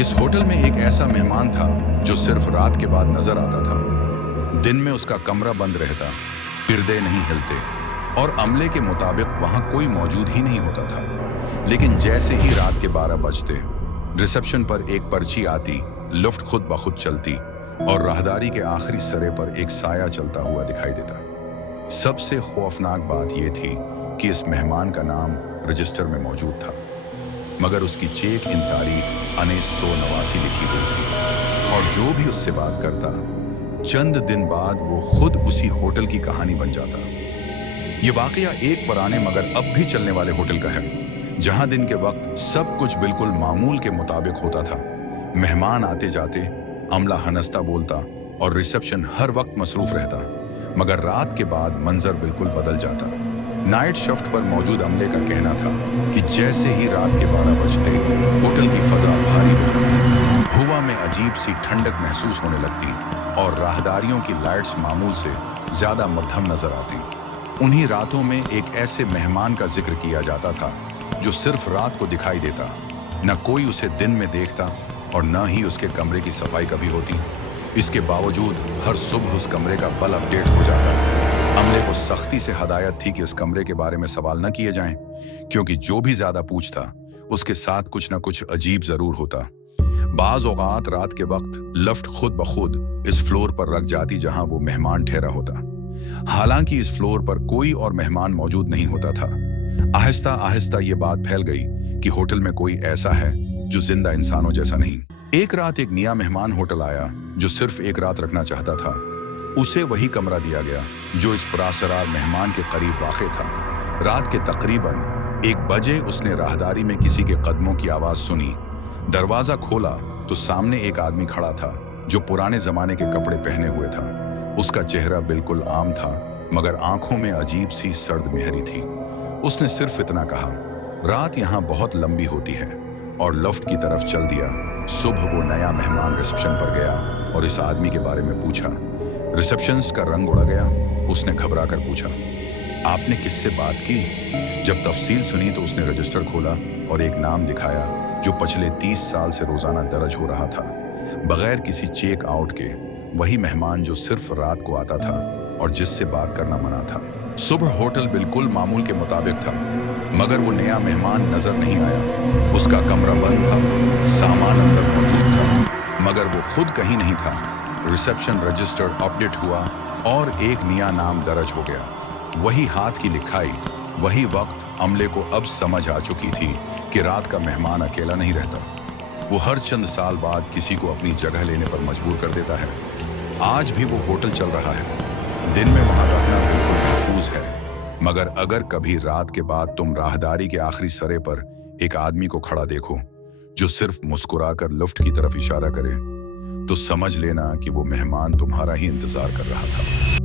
इस होटल में एक ऐसा मेहमान था जो सिर्फ रात के बाद नजर आता था। दिन में उसका कमरा बंद रहता, पर्दे नहीं हिलते और अमले के मुताबिक वहां कोई मौजूद ही नहीं होता था। लेकिन जैसे ही रात के 12 बजते, रिसेप्शन पर एक पर्ची आती, लिफ्ट खुद ब खुद चलती और राहदारी के आखिरी सरे पर एक साया चलता हुआ दिखाई देता। सबसे खौफनाक बात यह थी कि इस मेहमान का नाम रजिस्टर में मौजूद था, मगर उसकी चेक इन तारीख 1989 लिखी हुई थी और जो भी उससे बात करता, चंद दिन बाद वो खुद उसी होटल की कहानी बन जाता। ये वाकया एक पुराने मगर अब भी चलने वाले होटल का है, जहां दिन के वक्त सब कुछ बिल्कुल मामूल के मुताबिक होता था। मेहमान आते जाते, अमला हंसता बोलता और रिसेप्शन हर वक्त मसरूफ रहता। मगर रात के बाद मंजर बिल्कुल बदल जाता। नाइट शिफ्ट पर मौजूद अमले का कहना था कि जैसे ही रात के 12 बजते होटल की फजा भारी हो जाती, हवा में अजीब सी ठंडक महसूस होने लगती और राहदारियों की लाइट्स मामूल से ज्यादा मध्यम नजर आती। उन्हीं रातों में एक ऐसे मेहमान का जिक्र किया जाता था जो सिर्फ रात को दिखाई देता, न कोई उसे दिन में देखता और न ही उसके कमरे की सफाई कभी होती। इसके बावजूद हर सुबह उस कमरे का बल अपडेट हो जाता। अमले को सख्ती से हदायत थी कि उस कमरे के बारे में सवाल न किए जाएं, क्योंकि जो भी ज्यादा पूछता उसके साथ कुछ न कुछ अजीब जरूर होता। बाज औकात रात के वक्त लिफ्ट खुद ब खुद इस फ्लोर पर रख जाती जहां वो मेहमान ठहरा होता। हालांकि इस फ्लोर पर कोई और मेहमान मौजूद नहीं होता था। आहिस्ता आहिस्ता ये बात फैल गई कि होटल में कोई ऐसा है जो जिंदा इंसानों जैसा नहीं। एक रात एक नया मेहमान होटल आया जो सिर्फ एक रात रखना चाहता था। उसे वही कमरा दिया गया जो इस पुरासरार मेहमान के करीब वाक़ था। रात के तकरीबन 1 बजे उसने राहदारी में किसी के कदमों की आवाज सुनी। दरवाजा खोला तो सामने एक आदमी खड़ा था जो पुराने जमाने के कपड़े पहने हुए था। उसका चेहरा बिल्कुल आम था, मगर आंखों में अजीब सी सर्द मेहरी थी। उसने सिर्फ इतना कहा, रात यहाँ बहुत लंबी होती है, और लिफ्ट की तरफ चल दिया। सुबह वो नया मेहमान रिसेप्शन पर गया और इस आदमी के बारे में पूछा। रिसेप्शनिस्ट का रंग उड़ा गया। उसने घबरा कर पूछा, आपने किससे बात की? जब तफसील सुनी तो उसने रजिस्टर खोला और एक नाम दिखाया जो पिछले 30 साल से रोजाना दर्ज हो रहा था, बगैर किसी चेक आउट के। वही मेहमान जो सिर्फ रात को आता था और जिससे बात करना मना था। सुबह होटल बिल्कुल मामूल के मुताबिक था, मगर वो नया मेहमान नजर नहीं आया। उसका कमरा बंद था, सामान अंदर मौजूद था, मगर वो खुद कहीं नहीं था। रिसेप्शन रजिस्टर अपडेट हुआ और एक नया नाम दर्ज हो गया। वही हाथ की लिखाई, वही वक्त। अमले को अब समझ आ चुकी थी कि रात का मेहमान अकेला नहीं रहता। वो हर चंद साल बाद किसी को अपनी जगह लेने पर मजबूर कर देता है। आज भी वो होटल चल रहा है, दिन में वहां रहना बिल्कुल महफूज है, मगर अगर कभी रात के बाद तुम राहदारी के आखिरी सरे पर एक आदमी को खड़ा देखो जो सिर्फ मुस्कुराकर लिफ्ट की तरफ इशारा करे, तो समझ लेना कि वो मेहमान तुम्हारा ही इंतजार कर रहा था।